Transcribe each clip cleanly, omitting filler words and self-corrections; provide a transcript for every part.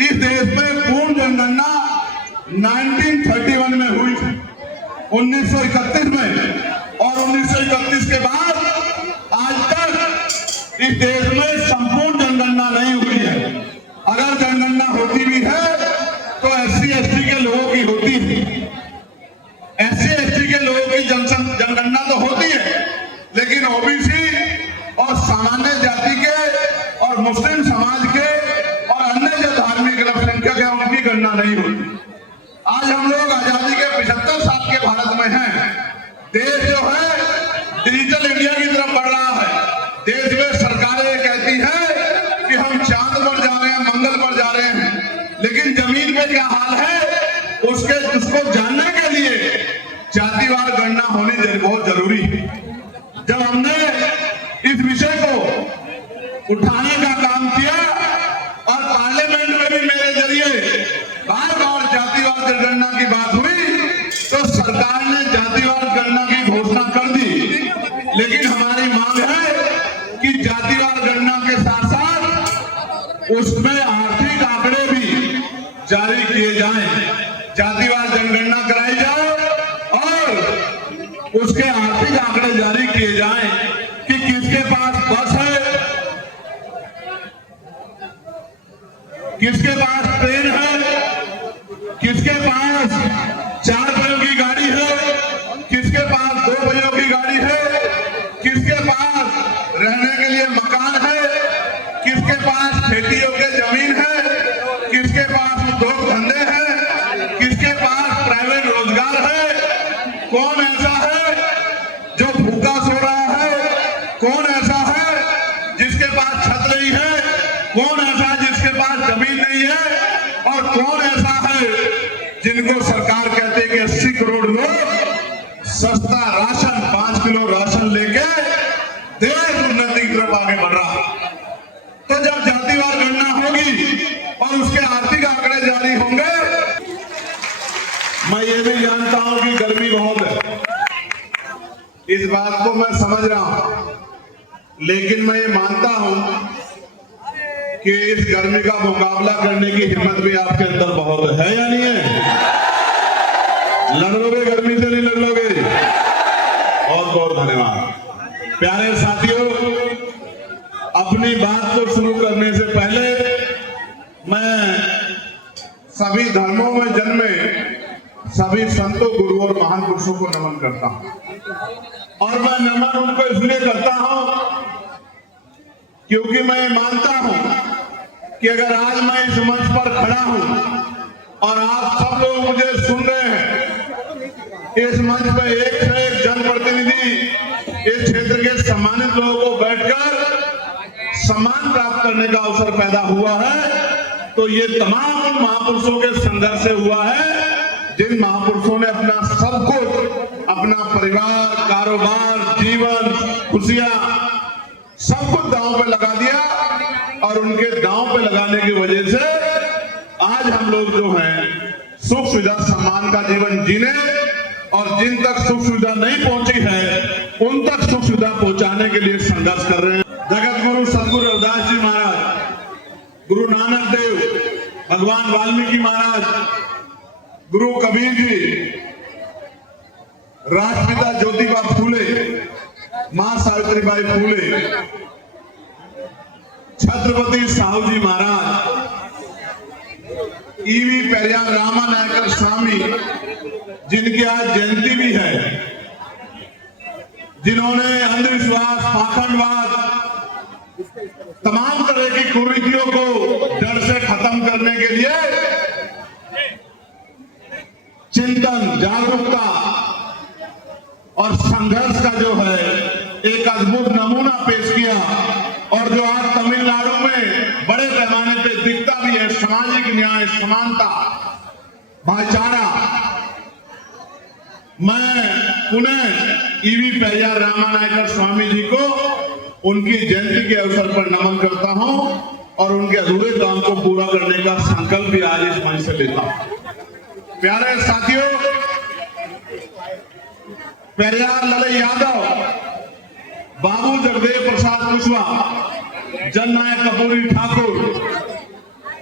इस देश में पूर्ण जनगणना 1931 में हुई थी, 1931 में, और 1931 के बाद आज तक इस देश में संपूर्ण जनगणना नहीं हुई है। अगर जनगणना होती भी है तो SC/ST के लोगों की होती है। SC/ST के लोगों की जनगणना तो होती है, लेकिन OBC और सामान्य जाति के और मुस्लिम समाज के और अन्य जो धार्मिक अल्पसंख्यक है उनकी गणना नहीं होती। आज हम लोग आजादी के 75 साल के भारत में हैं। देश जो है डिजिटल इंडिया की तरफ बढ़ रहा है। देश में सरकारें कहती हैं कि हम चांद पर जा रहे हैं, मंगल पर जा रहे हैं, लेकिन जमीन पे क्या हाल है उसको जानने के लिए जातिवार गणना होनी बहुत जरूरी है। जब हमने इस विषय को उठाने का काम किया और पार्लियामेंट में भी मेरे जरिए बार बार जातिवार जनगणना की बात हुई, तो सरकार ने जातिवार गणना की घोषणा कर दी। लेकिन हमारी मांग है कि जातिवार गणना के साथ साथ उसमें आर्थिक आंकड़े भी जारी किए जाएं। जातिवार जनगणना कराई जाए और उसके आर्थिक आंकड़े जारी किए जाएं कि किसके पास बस है, किसके पास ट्रेन है, किसके पास 4 पहियों की गाड़ी है, किसके पास 2 पहियों की गाड़ी है, किसके पास रहने के लिए मकान है, किसके पास खेती योग्य जमीन है, किसके पास उद्योग धंधे हैं, किसके पास प्राइवेट रोजगार है। कौन ऐसा है जो भूखा सो रहा है, कौन ऐसा है जिसके पास छत नहीं है, कौन ऐसा है जिसके पास जमीन नहीं है, और कौन ऐसा है जिनको सरकार कहते हैं कि 80 करोड़ लोग सस्ता राशन 5 किलो राशन लेके देश उन्नति की तरफ आगे बढ़ रहा है। तो जब जातिवार गणना होगी और उसके आर्थिक आंकड़े जारी होंगे, मैं ये भी जानता हूं कि गर्मी बहुत है, इस बात को मैं समझ रहा हूं, लेकिन मैं ये मानता हूं कि इस गर्मी का मुकाबला करने की हिम्मत भी आपके अंदर बहुत है या नहीं है? लड़ लोगे गर्मी से, नहीं लड़ लोगे? बहुत बहुत धन्यवाद। प्यारे साथियों, अपनी बात को शुरू करने से पहले मैं सभी धर्मों में जन्मे सभी संतों, गुरुओं और महान पुरुषों को नमन करता हूं। और मैं नमन उनको इसलिए करता हूं क्योंकि मैं मानता हूं कि अगर आज मैं इस मंच पर खड़ा हूं और आप सब लोग मुझे सुन रहे हैं, इस मंच पर एक से एक जनप्रतिनिधि इस क्षेत्र के सम्मानित लोगों को बैठकर सम्मान प्राप्त करने का अवसर पैदा हुआ है, तो ये तमाम महापुरुषों के संघर्ष से हुआ है, जिन महापुरुषों ने अपना सब कुछ, अपना परिवार, कारोबार, जीवन, खुशियां सब कुछ दांव पे लगा दिया, और उनके दांव पे लगाने की वजह से आज हम लोग जो हैं सुख सुविधा सम्मान का जीवन जीने, और जिन तक सुख सुविधा नहीं पहुंची है उन तक सुख सुविधा पहुंचाने के लिए संघर्ष कर रहे हैं। जगत गुरु सदगुरु रविदास जी महाराज, गुरु नानक देव, भगवान वाल्मीकि महाराज, गुरु कबीर जी, राष्ट्रपिता ज्योतिबा फूले, मां सावित्रीबाई फूले, छत्रपति साहू जी महाराज, ईवी पेरियार रामानायकर स्वामी, जिनकी आज जयंती भी है, जिन्होंने अंधविश्वास, पाखंडवाद, तमाम तरह की कुरीतियों को जड़ से खत्म करने के लिए चिंतन, जागरूकता और संघर्ष का जो है एक अद्भुत नमूना पेश किया, और जो आज तमिलनाडु में बड़े पैमाने पे दिखता भी है, सामाजिक न्याय, समानता, भाईचारा। मैं पुनः ईवी पेरियार रामानायकर स्वामी जी को उनकी जयंती के अवसर पर नमन करता हूं, और उनके अधूरे काम को पूरा करने का संकल्प भी आज इस मंच से लेता हूं। प्यारे साथियों, पेरियार लाल यादव, बाबू जगदेव प्रसाद कुशवाहा, जननायक कर्पूरी ठाकुर,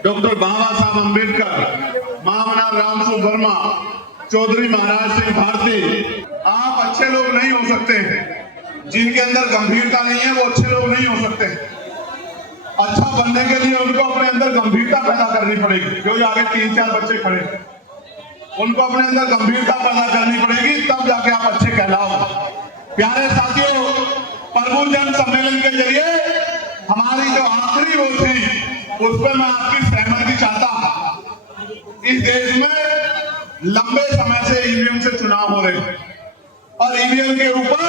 डॉक्टर बाबा साहब अम्बेडकर, महामना रामसु वर्मा, चौधरी महाराज सिंह भारती, आप अच्छे लोग नहीं हो सकते हैं। जिनके अंदर गंभीरता नहीं है वो अच्छे लोग नहीं हो सकते। अच्छा बनने के लिए उनको अपने अंदर गंभीरता पैदा करनी पड़ेगी। जो आगे 3-4 बच्चे खड़े, उनको अपने अंदर गंभीरता पैदा करनी पड़ेगी, तब जाके आप अच्छे कहलाओ। प्यारे साथियों, प्रभु जन सम्मेलन के जरिए हमारी जो आखिरी वो थी, उस पर मैं आपकी सहमति चाहता हूं। इस देश में लंबे समय से ईवीएम से चुनाव हो रहे हैं और ईवीएम के ऊपर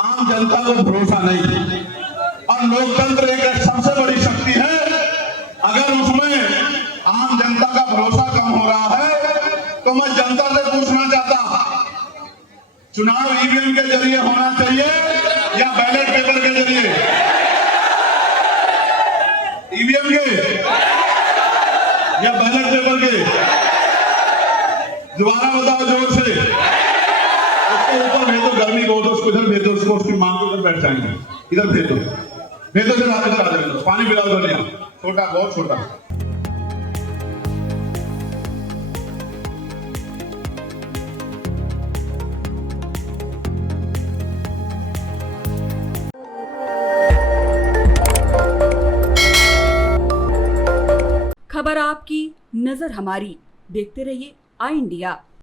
आम जनता को भरोसा नहीं। और लोकतंत्र एक सबसे बड़ी शक्ति है। अगर उसमें आम जनता का भरोसा कम हो रहा है तो मैं जनता से पूछना चाहता, चुनाव ईवीएम के जरिए होना चाहिए या बैलेट पेपर के जरिए? ईवीएम के या बैलेट पेपर के? दोबारा बताओ जोर से। उसके ऊपर भेजो, गर्मी बहुत है, उसको इधर भेजो, उसको उसकी मां को इधर बैठ जाएंगे, इधर भेजो, भेजो से वापस आ जाओ। पानी पिलाओ तो नहीं, छोटा, बहुत छोटा। खबर आपकी, नजर हमारी। देखते रहिए आई इंडिया।